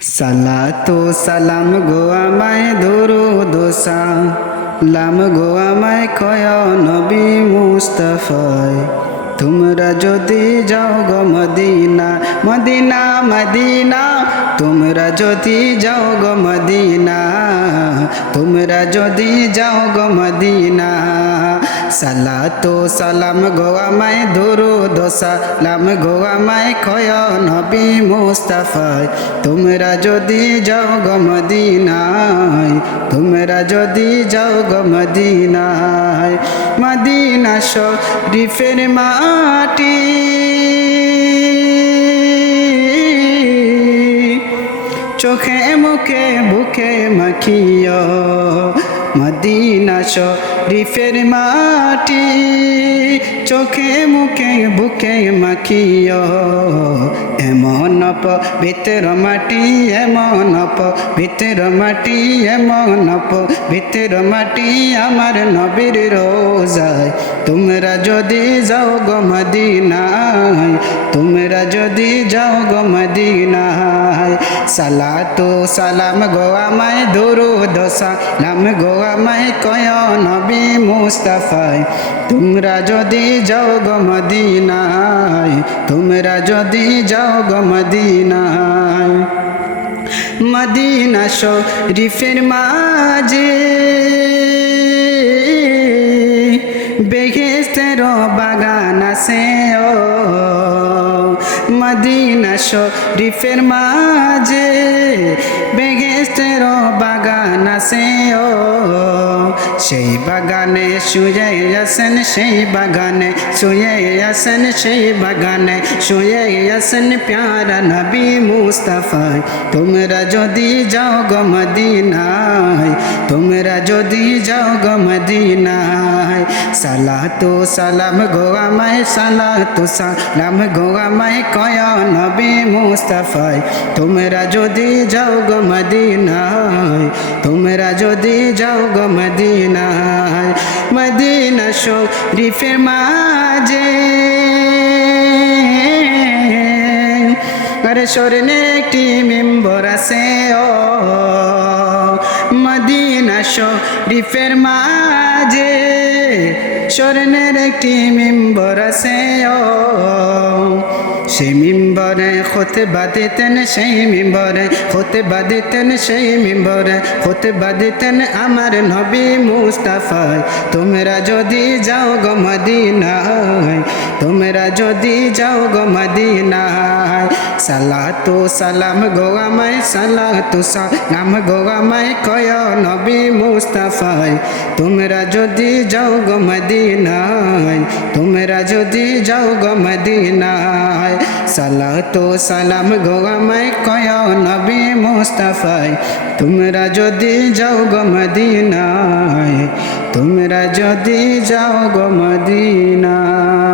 সালাতু সালাম গো আমায় দরুদ সালাম গো আমায় কয় নবী মুস্তাফায়। তোমরা যদি যাও গো মদিনা মদিনা মদিনা, তোমরা যদি যাও গো মদিনা, তোমরা যদি যাও গো মদিনা। সালাতু সালাম গো আমায় দরুদ সালাম গো আমায় কয় নবী মুস্তাফায়। তোমরা যদি যাও গো মদিনায়, তোমরা যদি যাও গো মদিনায়। মদিনা শরীফের মাটি চোখে মুখে বুকে মাখিও, মদিনা শরীফের মাটি চোখে মুখে বুকে মাখিও। এমন পবিত্র মাটি, এমন পবিত্র মাটি, এমন পবিত্র মাটি আমার নবীর রোজায়। তোমরা যদি যাও গো মদিনায়, তোমরা যদি যাও গো মদিনায়। সালাতু সালাম গো আমায় দরুদ সালাম গো আমায় কয় নবী মুস্তাফায়। তোমরা যদি যাও গো মদিনায়, তোমরা যদি যাও গো মদিনায়। মদিনা শরীফের মাঝে বেহেশতের বাগান আছে ও, মদিনা শরীফের মাঝে বেহেশতের বাগান আছে ও। সেই বাগানে শুয়ে আছেন, সেই বাগানে শুয়ে আছেন, সেই বাগানে শুয়ে আছেন প্যারা নবী মুস্তাফায়। তোমরা যদি যাও গো মদিনায়, তোমরা যদি যাও গো মদিনায়। সালাতু সালাম গো আমায়, সালাতু সালাম গো আমায় কয় নবী মুস্তাফায়। তোমরা যদি যাও গো মদিনায়, তোমরা যদি যাও গো মদিনায়। মদিনা শরীফের মাঝে আরে স্বর্ণের একটি মিম্বর আছে ও, মদিনা শরীফের মাঝে স্বর্ণের একটি মিম্বর আছে ও। সেই মিম্বরে খুতবা দিতেন, সেই মিম্বরে খুতবা দিতেন, সেই মিম্বরে খুতবা দিতেন আমার নবী মুস্তাফায়। তোমরা যদি যাও গো মদিনায়, তোমরা যদি যাও গো মদিনায়। সালাতু সালাম গো আমায়, সালাতু সালাম গো আমায় কয় নবী মুস্তাফায়। তোমরা যদি যাও গো মদিনায়, তোমরা যদি যাও গো মদিনায়। সালাতু সালাম গো আমায় কয় নবী মুস্তাফায়। তোমরা যদি যাও গো মদিনায়, তোমরা যদি যাও গো মদিনায়।